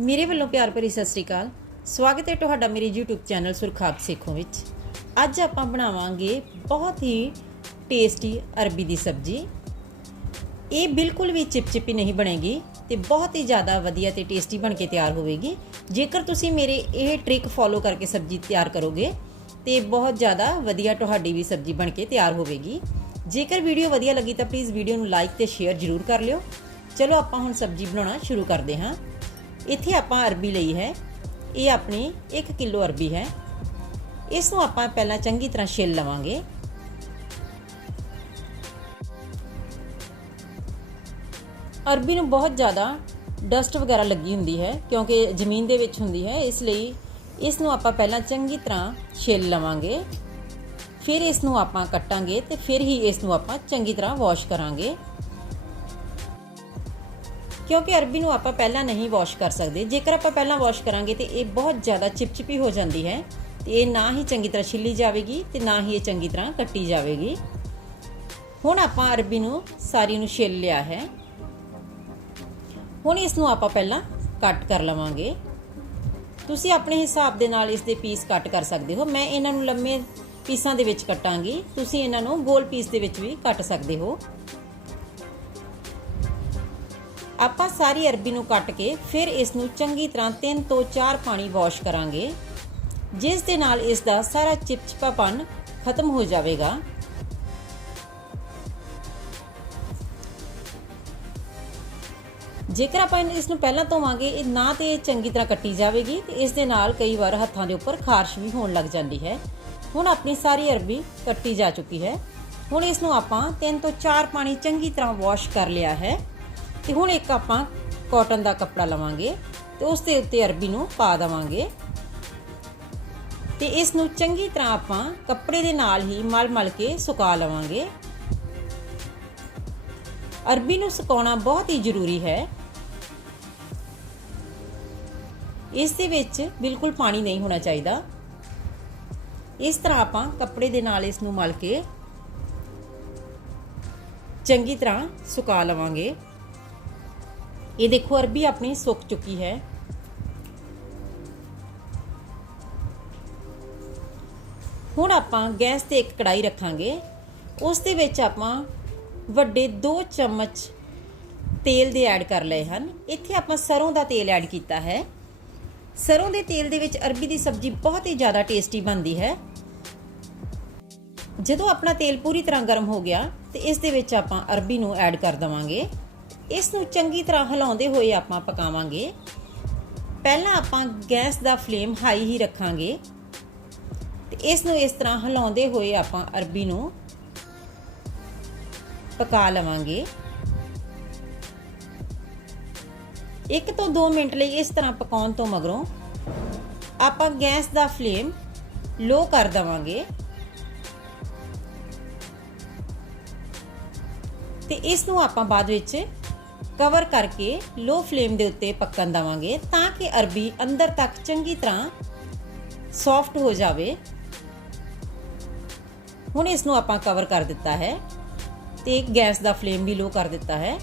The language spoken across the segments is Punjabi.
ਮੇਰੇ ਵੱਲੋਂ ਪਿਆਰ ਭਰੀ ਸਤਿ ਸ੍ਰੀ ਅਕਾਲ। ਸਵਾਗਤ ਹੈ ਤੁਹਾਡਾ ਮੇਰੇ YouTube ਚੈਨਲ ਸੁਰਖਾਬ ਸੇਖੋਂ ਵਿੱਚ। ਅੱਜ ਆਪਾਂ ਬਣਾਵਾਂਗੇ ਬਹੁਤ ਹੀ ਟੇਸਟੀ ਅਰਬੀ ਦੀ ਸਬਜ਼ੀ। ਇਹ ਬਿਲਕੁਲ ਵੀ ਚਿਪਚਿਪੀ ਨਹੀਂ ਬਣੇਗੀ ਤੇ ਬਹੁਤ ਹੀ ਜ਼ਿਆਦਾ ਵਧੀਆ ਤੇ ਟੇਸਟੀ ਬਣ ਕੇ ਤਿਆਰ ਹੋਵੇਗੀ। ਜੇਕਰ ਤੁਸੀਂ ਮੇਰੇ ਇਹ ਟ੍ਰਿਕ ਫੋਲੋ ਕਰਕੇ ਸਬਜ਼ੀ ਤਿਆਰ ਕਰੋਗੇ, ਤੇ ਬਹੁਤ ਜ਼ਿਆਦਾ ਵਧੀਆ ਤੁਹਾਡੀ ਵੀ ਸਬਜ਼ੀ ਬਣ ਕੇ ਤਿਆਰ ਹੋਵੇਗੀ। ਜੇਕਰ ਵੀਡੀਓ ਵਧੀਆ ਲੱਗੀ ਤਾਂ ਪਲੀਜ਼ ਵੀਡੀਓ ਨੂੰ ਲਾਈਕ ਤੇ ਸ਼ੇਅਰ ਜ਼ਰੂਰ ਕਰ ਲਿਓ। ਚਲੋ ਆਪਾਂ ਹੁਣ ਸਬਜ਼ੀ ਬਣਾਉਣਾ ਸ਼ੁਰੂ ਕਰਦੇ ਹਾਂ। ਇੱਥੇ ਆਪਾਂ ਅਰਬੀ ਲਈ ਹੈ। ਇਹ ਆਪਣੀ 1 ਕਿਲੋ ਅਰਬੀ ਹੈ। ਇਸ ਨੂੰ ਆਪਾਂ ਪਹਿਲਾਂ ਚੰਗੀ ਤਰ੍ਹਾਂ ਛਿੱਲ ਲਵਾਂਗੇ। ਅਰਬੀ ਨੂੰ ਬਹੁਤ ਜ਼ਿਆਦਾ ਡਸਟ ਵਗੈਰਾ ਲੱਗੀ ਹੁੰਦੀ ਹੈ, ਕਿਉਂਕਿ ਜ਼ਮੀਨ ਦੇ ਵਿੱਚ ਹੁੰਦੀ ਹੈ। ਇਸ ਲਈ ਇਸ ਨੂੰ ਆਪਾਂ ਪਹਿਲਾਂ ਚੰਗੀ ਤਰ੍ਹਾਂ ਛਿੱਲ ਲਵਾਂਗੇ। ਫਿਰ ਇਸ ਨੂੰ ਆਪਾਂ ਕੱਟਾਂਗੇ ਤੇ ਫਿਰ ਹੀ ਇਸ ਨੂੰ ਆਪਾਂ ਚੰਗੀ ਤਰ੍ਹਾਂ ਵਾਸ਼ ਕਰਾਂਗੇ। ਕਿਉਂਕਿ ਅਰਬੀ ਨੂੰ ਆਪਾਂ ਪਹਿਲਾਂ ਨਹੀਂ ਵਾਸ਼ ਕਰ ਸਕਦੇ। ਜੇਕਰ ਆਪਾਂ ਪਹਿਲਾਂ ਵਾਸ਼ ਕਰਾਂਗੇ ਤੇ ਇਹ ਬਹੁਤ ਜ਼ਿਆਦਾ ਚਿਪਚਿਪੀ ਹੋ ਜਾਂਦੀ ਹੈ। ਤੇ ਇਹ ਨਾ ਹੀ ਚੰਗੀ ਤਰ੍ਹਾਂ ਛਿੱਲੀ ਜਾਵੇਗੀ ਤੇ ਨਾ ਹੀ ਇਹ ਚੰਗੀ ਤਰ੍ਹਾਂ ਕੱਟੀ ਜਾਵੇਗੀ। ਹੁਣ ਆਪਾਂ ਅਰਬੀ ਨੂੰ ਸਾਰੀ ਨੂੰ ਛਿੱਲ ਲਿਆ ਹੈ। ਹੁਣ ਇਸ ਨੂੰ ਆਪਾਂ ਪਹਿਲਾਂ ਕੱਟ ਕਰ ਲਵਾਂਗੇ। ਤੁਸੀਂ ਆਪਣੇ ਹਿਸਾਬ ਦੇ ਨਾਲ ਇਸ ਦੇ ਪੀਸ ਕੱਟ ਕਰ ਸਕਦੇ ਹੋ। ਮੈਂ ਇਹਨਾਂ ਨੂੰ ਲੰਮੇ ਪੀਸਾਂ ਦੇ ਵਿੱਚ ਕੱਟਾਂਗੀ। ਤੁਸੀਂ ਇਹਨਾਂ ਨੂੰ ਗੋਲ ਪੀਸ ਦੇ ਵਿੱਚ ਵੀ ਕੱਟ ਸਕਦੇ ਹੋ। ਆਪਾਂ ਸਾਰੀ ਅਰਬੀ ਨੂੰ ਕੱਟ ਕੇ ਫਿਰ ਇਸ ਨੂੰ ਚੰਗੀ ਤਰ੍ਹਾਂ 3 ਤੋਂ 4 ਪਾਣੀ ਵਾਸ਼ ਕਰਾਂਗੇ। ਜਿਸ ਦੇ ਨਾਲ ਇਸ ਦਾ ਸਾਰਾ ਚਿਪਚਿਪਾਪਨ ਖਤਮ ਹੋ ਜਾਵੇਗਾ। ਜੇਕਰ ਆਪਾਂ ਇਸ ਨੂੰ ਪਹਿਲਾਂ ਧੋਵਾਂਗੇ, ਇਹ ਨਾ ਤੇ ਚੰਗੀ ਤਰ੍ਹਾਂ ਕੱਟੀ ਜਾਵੇਗੀ ਤੇ ਇਸ ਦੇ ਨਾਲ ਕਈ ਵਾਰ ਹੱਥਾਂ ਦੇ ਉੱਪਰ ਖਾਰਸ਼ ਵੀ ਹੋਣ ਲੱਗ ਜਾਂਦੀ ਹੈ। ਹੁਣ ਆਪਣੀ ਸਾਰੀ ਅਰਬੀ ਕੱਟੀ ਜਾ ਚੁੱਕੀ ਹੈ। ਹੁਣ ਇਸ ਨੂੰ ਆਪਾਂ 3 ਤੋਂ 4 ਪਾਣੀ ਚੰਗੀ ਤਰ੍ਹਾਂ ਵਾਸ਼ ਕਰ ਲਿਆ ਹੈ। ਤੇ ਹੁਣ ਇੱਕ ਆਪਾਂ ਕਾਟਨ ਦਾ ਕੱਪੜਾ ਲਵਾਂਗੇ ਤੇ ਉਸ ਦੇ ਉੱਤੇ ਅਰਬੀ ਨੂੰ ਪਾ ਦਵਾਂਗੇ। ਤੇ ਇਸ ਨੂੰ ਚੰਗੀ ਤਰ੍ਹਾਂ ਆਪਾਂ ਕੱਪੜੇ ਦੇ ਨਾਲ ਹੀ ਮਲ-ਮਲ ਕੇ ਸੁਕਾ ਲਵਾਂਗੇ। ਅਰਬੀ ਨੂੰ ਸੁਕਾਉਣਾ ਬਹੁਤ ਹੀ ਜ਼ਰੂਰੀ ਹੈ। ਇਸ ਦੇ ਵਿੱਚ ਬਿਲਕੁਲ ਪਾਣੀ ਨਹੀਂ ਹੋਣਾ ਚਾਹੀਦਾ। ਇਸ ਤਰ੍ਹਾਂ ਆਪਾਂ ਕੱਪੜੇ ਦੇ ਨਾਲ ਇਸ ਨੂੰ ਮਲ ਕੇ ਚੰਗੀ ਤਰ੍ਹਾਂ ਸੁਕਾ ਲਵਾਂਗੇ। ਇਹ ਦੇਖੋ, ਅਰਬੀ ਆਪਣੀ ਸੁੱਕ ਚੁੱਕੀ ਹੈ। ਹੁਣ ਆਪਾਂ ਗੈਸ ਤੇ ਇੱਕ ਕੜਾਈ ਰੱਖਾਂਗੇ। ਉਸ ਦੇ ਵਿੱਚ ਆਪਾਂ ਵੱਡੇ 2 ਚਮਚ ਤੇਲ ਦੇ ਐਡ ਕਰ ਲਏ ਹਨ। ਇੱਥੇ ਆਪਾਂ ਸਰੋਂ ਦਾ ਤੇਲ ਐਡ ਕੀਤਾ ਹੈ। ਸਰੋਂ ਦੇ ਤੇਲ ਦੇ ਵਿੱਚ ਅਰਬੀ ਦੀ ਸਬਜ਼ੀ ਬਹੁਤ ਹੀ ਜ਼ਿਆਦਾ ਟੇਸਟੀ ਬਣਦੀ ਹੈ। ਜਦੋਂ ਆਪਣਾ ਤੇਲ ਪੂਰੀ ਤਰ੍ਹਾਂ ਗਰਮ ਹੋ ਗਿਆ, ਤੇ ਇਸ ਦੇ ਵਿੱਚ ਆਪਾਂ ਅਰਬੀ ਨੂੰ ਐਡ ਕਰ ਦਵਾਂਗੇ। ਇਸ ਨੂੰ ਚੰਗੀ ਤਰ੍ਹਾਂ ਹਿਲਾਉਂਦੇ ਹੋਏ ਆਪਾਂ ਪਕਾਵਾਂਗੇ। ਪਹਿਲਾਂ ਆਪਾਂ ਗੈਸ ਦਾ ਫਲੇਮ ਹਾਈ ਹੀ ਰੱਖਾਂਗੇ। ਤੇ ਇਸ ਨੂੰ ਇਸ ਤਰ੍ਹਾਂ ਹਿਲਾਉਂਦੇ ਹੋਏ ਆਪਾਂ ਅਰਬੀ ਨੂੰ ਪਕਾ ਲਵਾਂਗੇ। 1 ਤੋਂ 2 ਮਿੰਟ ਲਈ ਇਸ ਤਰ੍ਹਾਂ ਪਕਾਉਣ ਤੋਂ ਮਗਰੋਂ ਆਪਾਂ ਗੈਸ ਦਾ ਫਲੇਮ ਲੋ ਕਰ ਦਵਾਂਗੇ। ਤੇ ਇਸ ਨੂੰ ਆਪਾਂ ਬਾਅਦ ਵਿੱਚ ਕਵਰ ਕਰਕੇ ਲੋ ਫਲੇਮ ਦੇ ਉੱਤੇ ਪੱਕਣ ਦਵਾਂਗੇ ਤਾਂ ਕਿ ਅਰਬੀ ਅੰਦਰ ਤੱਕ ਚੰਗੀ ਤਰ੍ਹਾਂ ਸੌਫਟ ਹੋ ਜਾਵੇ। ਹੁਣ ਇਸ ਨੂੰ ਆਪਾਂ ਕਵਰ ਕਰ ਦਿੱਤਾ ਹੈ ਤੇ ਗੈਸ ਦਾ ਫਲੇਮ ਵੀ ਲੋ ਕਰ ਦਿੱਤਾ ਹੈ।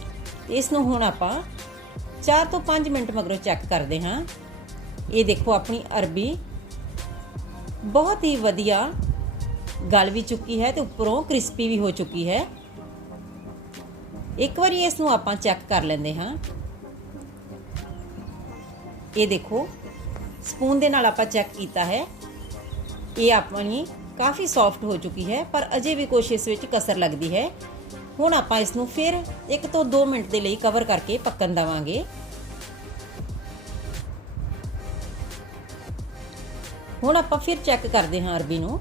ਤੇ ਇਸ ਨੂੰ ਹੁਣ ਆਪਾਂ 4 ਤੋਂ 5 ਮਿੰਟ ਮਗਰੋਂ ਚੈੱਕ ਕਰਦੇ ਹਾਂ। ਇਹ ਦੇਖੋ ਆਪਣੀ ਅਰਬੀ ਬਹੁਤ ਹੀ ਵਧੀਆ ਗਲ ਵੀ ਚੁੱਕੀ ਹੈ ਤੇ ਉੱਪਰੋਂ ਕ੍ਰਿਸਪੀ ਵੀ ਹੋ ਚੁੱਕੀ ਹੈ। ਇੱਕ ਵਾਰੀ ਇਸ ਨੂੰ ਆਪਾਂ ਚੈੱਕ ਕਰ ਲੈਂਦੇ ਹਾਂ। ਇਹ ਦੇਖੋ, ਸਪੂਨ ਦੇ ਨਾਲ ਆਪਾਂ ਚੈੱਕ ਕੀਤਾ ਹੈ। ਇਹ ਆਪਣੀ ਕਾਫੀ ਸੌਫਟ ਹੋ ਚੁੱਕੀ ਹੈ, ਪਰ ਅਜੇ ਵੀ ਕੁਛ ਇਸ ਵਿੱਚ ਕਸਰ ਲੱਗਦੀ ਹੈ। ਹੁਣ ਆਪਾਂ ਇਸ ਨੂੰ ਫਿਰ 1 ਤੋਂ 2 ਮਿੰਟ ਦੇ ਲਈ ਕਵਰ ਕਰਕੇ ਪੱਕਣ ਦਵਾਂਗੇ। ਹੁਣ ਆਪਾਂ ਫਿਰ ਚੈੱਕ ਕਰਦੇ ਹਾਂ ਅਰਬੀ ਨੂੰ।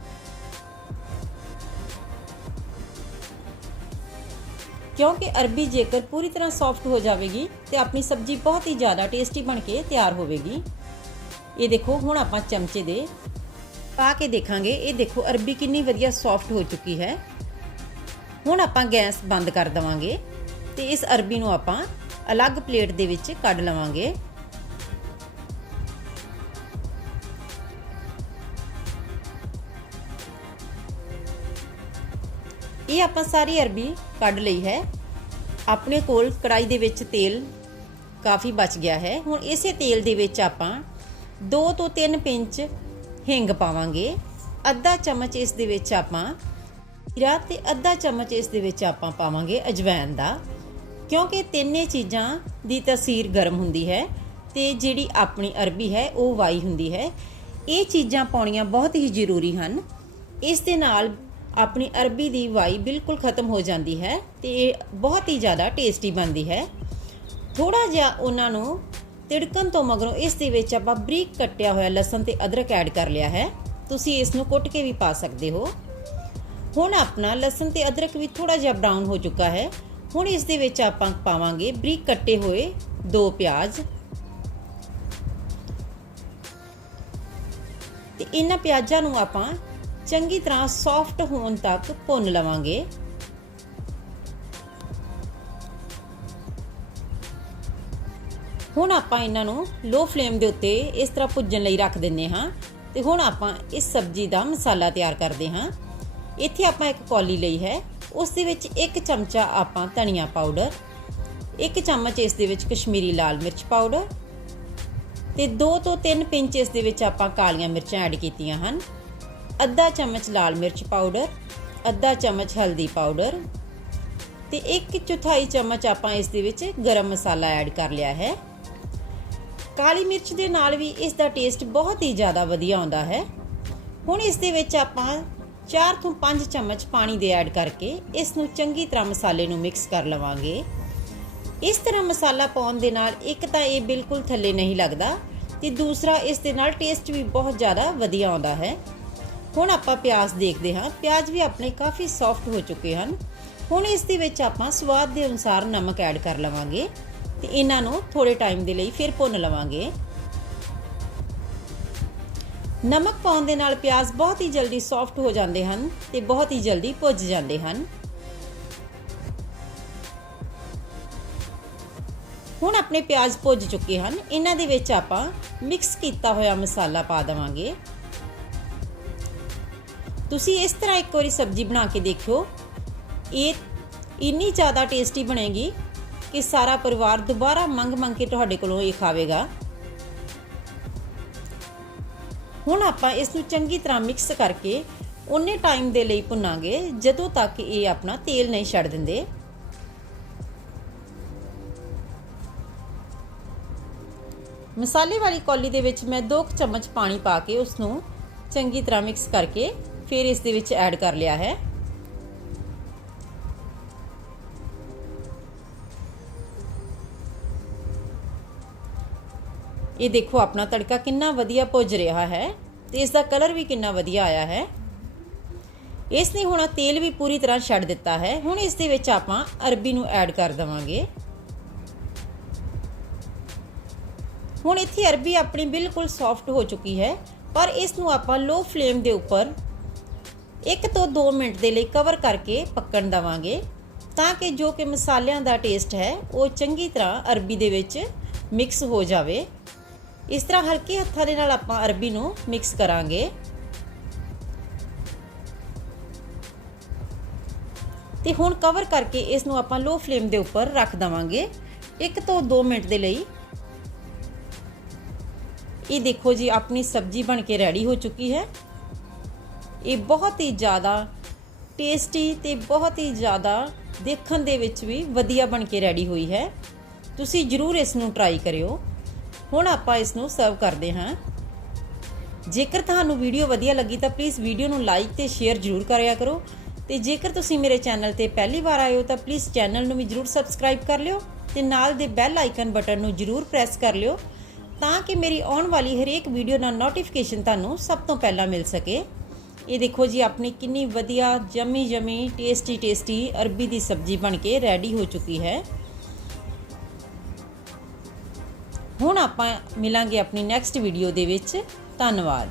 ਕਿਉਂਕਿ ਅਰਬੀ ਜੇਕਰ ਪੂਰੀ ਤਰ੍ਹਾਂ ਸੌਫਟ ਹੋ ਜਾਵੇਗੀ ਤੇ ਆਪਣੀ ਸਬਜ਼ੀ ਬਹੁਤ ਹੀ ਜ਼ਿਆਦਾ ਟੇਸਟੀ ਬਣ ਕੇ ਤਿਆਰ ਹੋਵੇਗੀ। ਇਹ ਦੇਖੋ, ਹੁਣ ਆਪਾਂ ਚਮਚੇ ਦੇ ਪਾ ਕੇ ਦੇਖਾਂਗੇ। ਇਹ ਦੇਖੋ, ਅਰਬੀ ਕਿੰਨੀ ਵਧੀਆ ਸੌਫਟ ਹੋ ਚੁੱਕੀ ਹੈ। ਹੁਣ ਆਪਾਂ ਗੈਸ ਬੰਦ ਕਰ ਦਵਾਂਗੇ ਤੇ ਇਸ ਅਰਬੀ ਨੂੰ ਆਪਾਂ ਅਲੱਗ ਪਲੇਟ ਦੇ ਵਿੱਚ ਕੱਢ ਲਵਾਂਗੇ। ਇਹ ਆਪਾਂ ਸਾਰੀ ਅਰਬੀ ਕੱਢ ਲਈ ਹੈ। ਆਪਣੇ ਕੋਲ ਕੜਾਈ ਦੇ ਵਿੱਚ ਤੇਲ ਕਾਫੀ ਬਚ ਗਿਆ ਹੈ। ਹੁਣ ਇਸੇ ਤੇਲ ਦੇ ਵਿੱਚ ਆਪਾਂ 2 ਤੋਂ 3 ਪਿੰਚ ਹਿੰਗ ਪਾਵਾਂਗੇ। ਅੱਧਾ ਚਮਚ ਇਸ ਦੇ ਵਿੱਚ ਆਪਾਂ ਜੀਰਾ ਤੇ ਅੱਧਾ ਚਮਚ ਇਸ ਦੇ ਵਿੱਚ ਆਪਾਂ ਪਾਵਾਂਗੇ ਅਜਵਾਇਣ ਦਾ। ਕਿਉਂਕਿ ਤਿੰਨੇ ਚੀਜ਼ਾਂ ਦੀ ਤਸੀਰ ਗਰਮ ਹੁੰਦੀ ਹੈ ਤੇ ਜਿਹੜੀ ਆਪਣੀ ਅਰਬੀ ਹੈ, ਉਹ ਵਾਈ ਹੁੰਦੀ ਹੈ। ਇਹ ਚੀਜ਼ਾਂ ਪਾਉਣੀਆਂ ਬਹੁਤ ਹੀ ਜ਼ਰੂਰੀ ਹਨ। ਇਸ ਦੇ ਨਾਲ ਆਪਣੀ ਅਰਬੀ ਦੀ ਵਾਈ ਬਿਲਕੁਲ ਖਤਮ ਹੋ ਜਾਂਦੀ ਹੈ ਤੇ ਇਹ ਬਹੁਤ ਹੀ ਜ਼ਿਆਦਾ ਟੇਸਟੀ ਬਣਦੀ ਹੈ। ਥੋੜਾ ਜਿਹਾ ਉਹਨਾਂ ਨੂੰ ਤਿੜਕਣ ਤੋਂ ਮਗਰੋਂ ਇਸ ਦੇ ਵਿੱਚ ਆਪਾਂ ਬਰੀਕ ਕੱਟਿਆ ਹੋਇਆ ਲਸਣ ਤੇ ਅਦਰਕ ਐਡ ਕਰ ਲਿਆ ਹੈ। ਤੁਸੀਂ ਇਸ ਨੂੰ ਕੁੱਟ ਕੇ ਵੀ ਪਾ ਸਕਦੇ ਹੋ। ਹੁਣ ਆਪਣਾ ਲਸਣ ਤੇ ਅਦਰਕ ਵੀ ਥੋੜਾ ਜਿਹਾ ਬਰਾਊਨ ਹੋ ਚੁੱਕਾ ਹੈ। ਹੁਣ ਇਸ ਦੇ ਵਿੱਚ ਆਪਾਂ ਪਾਵਾਂਗੇ ਬਰੀਕ ਕੱਟੇ ਹੋਏ ਦੋ ਪਿਆਜ਼। ਤੇ ਇਹਨਾਂ ਪਿਆਜ਼ਾਂ ਨੂੰ ਆਪਾਂ ਚੰਗੀ ਤਰ੍ਹਾਂ ਸੌਫਟ ਹੋਣ ਤੱਕ ਭੁੰਨ ਲਵਾਂਗੇ। ਹੁਣ ਆਪਾਂ ਇਹਨਾਂ ਨੂੰ ਲੋ ਫਲੇਮ ਦੇ ਉੱਤੇ ਇਸ ਤਰ੍ਹਾਂ ਭੁੱਜਣ ਲਈ ਰੱਖ ਦਿੰਨੇ ਹਾਂ ਤੇ ਹੁਣ ਆਪਾਂ ਇਸ ਸਬਜ਼ੀ ਦਾ ਮਸਾਲਾ ਤਿਆਰ ਕਰਦੇ ਹਾਂ। ਇੱਥੇ ਆਪਾਂ ਇੱਕ ਕੌਲੀ ਲਈ ਹੈ। ਉਸ ਦੇ ਵਿੱਚ ਇੱਕ ਚਮਚਾ ਆਪਾਂ ਧਨੀਆ ਪਾਊਡਰ, ਇੱਕ ਚਮਚ ਇਸ ਦੇ ਵਿੱਚ ਕਸ਼ਮੀਰੀ ਲਾਲ ਮਿਰਚ ਪਾਊਡਰ ਤੇ 2 ਤੋਂ 3 ਪਿੰਚ ਇਸ ਦੇ ਵਿੱਚ ਆਪਾਂ ਕਾਲੀਆਂ ਮਿਰਚਾਂ ਐਡ ਕੀਤੀਆਂ ਹਨ। ਅੱਧਾ ਚਮਚ ਲਾਲ ਮਿਰਚ ਪਾਊਡਰ, ਅੱਧਾ ਚਮਚ ਹਲਦੀ ਪਾਊਡਰ ਤੇ ਇੱਕ ਚੌਥਾਈ ਚਮਚ ਆਪਾਂ ਇਸ ਦੇ ਵਿੱਚ ਗਰਮ ਮਸਾਲਾ ਐਡ ਕਰ ਲਿਆ ਹੈ। ਕਾਲੀ ਮਿਰਚ ਦੇ ਨਾਲ ਵੀ ਇਸ ਦਾ ਟੇਸਟ ਬਹੁਤ ਹੀ ਜ਼ਿਆਦਾ ਵਧੀਆ ਆਉਂਦਾ ਹੈ। ਹੁਣ ਇਸ ਦੇ ਵਿੱਚ ਆਪਾਂ 4 ਤੋਂ 5 ਚਮਚ ਪਾਣੀ ਦੇ ਐਡ ਕਰਕੇ ਇਸ ਨੂੰ ਚੰਗੀ ਤਰ੍ਹਾਂ ਮਸਾਲੇ ਨੂੰ ਮਿਕਸ ਕਰ ਲਵਾਂਗੇ। ਇਸ ਤਰ੍ਹਾਂ ਮਸਾਲਾ ਪਾਉਣ ਦੇ ਨਾਲ ਇੱਕ ਤਾਂ ਇਹ ਬਿਲਕੁਲ ਥੱਲੇ ਨਹੀਂ ਲੱਗਦਾ ਤੇ ਦੂਸਰਾ ਇਸ ਦੇ ਨਾਲ ਟੇਸਟ ਵੀ ਬਹੁਤ ਜ਼ਿਆਦਾ ਵਧੀਆ ਆਉਂਦਾ ਹੈ। ਹੁਣ ਆਪਾਂ ਪਿਆਜ਼ ਦੇਖਦੇ ਹਾਂ। ਪਿਆਜ਼ ਵੀ ਆਪਣੇ ਕਾਫੀ ਸੌਫਟ ਹੋ ਚੁੱਕੇ ਹਨ। ਹੁਣ ਇਸ ਦੇ ਵਿੱਚ ਆਪਾਂ ਸਵਾਦ ਦੇ ਅਨੁਸਾਰ ਨਮਕ ਐਡ ਕਰ ਲਵਾਂਗੇ ਤੇ ਇਹਨਾਂ ਨੂੰ ਥੋੜੇ ਟਾਈਮ ਦੇ ਲਈ ਫਿਰ ਭੁੰਨ ਲਵਾਂਗੇ। ਨਮਕ ਪਾਉਣ ਦੇ ਨਾਲ ਪਿਆਜ਼ ਬਹੁਤ ਹੀ ਜਲਦੀ ਸੌਫਟ ਹੋ ਜਾਂਦੇ ਹਨ ਤੇ ਬਹੁਤ ਹੀ ਜਲਦੀ ਭੁੱਜ ਜਾਂਦੇ ਹਨ। ਹੁਣ ਆਪਣੇ ਪਿਆਜ਼ ਭੁੱਜ ਚੁੱਕੇ ਹਨ। ਇਹਨਾਂ ਦੇ ਵਿੱਚ ਆਪਾਂ ਮਿਕਸ ਕੀਤਾ ਹੋਇਆ ਮਸਾਲਾ ਪਾ ਦੇਵਾਂਗੇ। ਤੁਸੀਂ ਇਸ ਤਰ੍ਹਾਂ ਇੱਕ ਵਾਰੀ ਸਬਜ਼ੀ ਬਣਾ ਕੇ ਦੇਖਿਓ। ਇਹ ਇੰਨੀ ਜ਼ਿਆਦਾ ਟੇਸਟੀ ਬਣੇਗੀ ਕਿ ਸਾਰਾ ਪਰਿਵਾਰ ਦੁਬਾਰਾ ਮੰਗ ਮੰਗ ਕੇ ਤੁਹਾਡੇ ਕੋਲੋਂ ਇਹ ਖਾਵੇਗਾ। ਹੁਣ ਆਪਾਂ ਇਸ ਨੂੰ ਚੰਗੀ ਤਰ੍ਹਾਂ ਮਿਕਸ ਕਰਕੇ ਉਨੇ ਟਾਈਮ ਦੇ ਲਈ ਭੁੰਨਾਂਗੇ, ਜਦੋਂ ਤੱਕ ਇਹ ਆਪਣਾ ਤੇਲ ਨਹੀਂ ਛੱਡ ਦਿੰਦੇ। ਮਸਾਲੇ ਵਾਲੀ ਕੌਲੀ ਦੇ ਵਿੱਚ ਮੈਂ 2 ਚਮਚ ਪਾਣੀ ਪਾ ਕੇ ਉਸ ਨੂੰ ਚੰਗੀ ਤਰ੍ਹਾਂ ਮਿਕਸ ਕਰਕੇ ਫਿਰ ਇਸ ਦੇ ਵਿੱਚ ਐਡ ਕਰ ਲਿਆ ਹੈ। ਇਹ ਦੇਖੋ, ਆਪਣਾ ਤੜਕਾ ਕਿੰਨਾ ਵਧੀਆ ਭੁੱਜ ਰਿਹਾ ਹੈ ਤੇ ਇਸ ਦਾ ਕਲਰ ਵੀ ਕਿੰਨਾ ਵਧੀਆ ਆਇਆ ਹੈ। ਇਸ ਨੇ ਹੁਣ ਤੇਲ ਵੀ ਪੂਰੀ ਤਰ੍ਹਾਂ ਛੱਡ ਦਿੱਤਾ ਹੈ। ਹੁਣ ਇਸ ਦੇ ਵਿੱਚ ਆਪਾਂ ਅਰਬੀ ਨੂੰ ਐਡ ਕਰ ਦਵਾਂਗੇ। ਹੁਣ ਇੱਥੇ ਅਰਬੀ ਆਪਣੀ ਬਿਲਕੁਲ ਸੌਫਟ ਹੋ ਚੁੱਕੀ ਹੈ, ਪਰ ਇਸ ਨੂੰ ਆਪਾਂ ਲੋ ਫਲੇਮ ਦੇ ਉੱਪਰ 1 ਤੋਂ 2 ਮਿੰਟ ਦੇ ਲਈ ਕਵਰ ਕਰਕੇ ਪੱਕਣ ਦਵਾਂਗੇ ਤਾਂ ਕਿ ਜੋ ਕਿ ਮਸਾਲਿਆਂ ਦਾ ਟੇਸਟ ਹੈ, ਉਹ ਚੰਗੀ ਤਰ੍ਹਾਂ ਅਰਬੀ ਦੇ ਵਿੱਚ ਮਿਕਸ ਹੋ ਜਾਵੇ। ਇਸ ਤਰ੍ਹਾਂ ਹਲਕੇ ਹੱਥਾਂ ਦੇ ਨਾਲ ਆਪਾਂ ਅਰਬੀ ਨੂੰ ਮਿਕਸ ਕਰਾਂਗੇ। ਤੇ ਹੁਣ ਕਵਰ ਕਰਕੇ ਇਸ ਨੂੰ ਆਪਾਂ ਲੋ ਫਲੇਮ ਦੇ ਉੱਪਰ ਰੱਖ ਦਵਾਂਗੇ। 1 ਤੋਂ 2 ਮਿੰਟ ਦੇ ਲਈ ਇਹ ਦੇਖੋ ਜੀ, ਆਪਣੀ ਸਬਜ਼ੀ ਬਣ ਕੇ ਰੈਡੀ ਹੋ ਚੁੱਕੀ ਹੈ। ਇਹ ਬਹੁਤ ਹੀ ਜ਼ਿਆਦਾ ਟੇਸਟੀ ਤੇ ਬਹੁਤ ਹੀ ਜ਼ਿਆਦਾ ਦੇਖਣ ਦੇ ਵਿੱਚ ਵੀ ਵਧੀਆ ਬਣ ਕੇ ਰੈਡੀ ਹੋਈ ਹੈ। ਤੁਸੀਂ ਜਰੂਰ ਇਸ ਨੂੰ ਟਰਾਈ ਕਰਿਓ। ਹੁਣ ਆਪਾਂ ਇਸ ਨੂੰ ਸਰਵ ਕਰਦੇ ਹਾਂ। ਜੇਕਰ ਤੁਹਾਨੂੰ ਵੀਡੀਓ ਵਧੀਆ ਲੱਗੀ ਤਾਂ ਪਲੀਜ਼ ਵੀਡੀਓ ਨੂੰ ਲਾਈਕ ਤੇ ਸ਼ੇਅਰ ਜਰੂਰ ਕਰਿਆ ਕਰੋ। ਤੇ ਜੇਕਰ ਤੁਸੀਂ ਮੇਰੇ ਚੈਨਲ ਤੇ ਪਹਿਲੀ ਵਾਰ ਆਏ ਹੋ ਤਾਂ ਪਲੀਜ਼ ਚੈਨਲ ਨੂੰ ਵੀ ਜਰੂਰ ਸਬਸਕ੍ਰਾਈਬ ਕਰ ਲਿਓ ਤੇ ਨਾਲ ਦੇ ਬੈਲ ਆਈਕਨ ਬਟਨ ਨੂੰ ਜਰੂਰ ਪ੍ਰੈਸ ਕਰ ਲਿਓ ਤਾਂ ਕਿ ਮੇਰੀ ਆਉਣ ਵਾਲੀ ਹਰੇਕ ਵੀਡੀਓ ਦਾ ਨੋਟੀਫਿਕੇਸ਼ਨ ਤੁਹਾਨੂੰ ਸਭ ਤੋਂ ਪਹਿਲਾਂ ਮਿਲ ਸਕੇ। ਇਹ ਦੇਖੋ ਜੀ, ਆਪਣੀ ਕਿੰਨੀ ਵਧੀਆ, ਜਮੀ ਜਮੀ ਟੇਸਟੀ ਟੇਸਟੀ ਅਰਬੀ ਦੀ ਸਬਜ਼ੀ ਬਣ ਕੇ ਰੈਡੀ ਹੋ ਚੁੱਕੀ ਹੈ। ਹੁਣ ਆਪਾਂ ਮਿਲਾਂਗੇ ਆਪਣੀ ਨੈਕਸਟ ਵੀਡੀਓ ਦੇ ਵਿੱਚ। ਧੰਨਵਾਦ।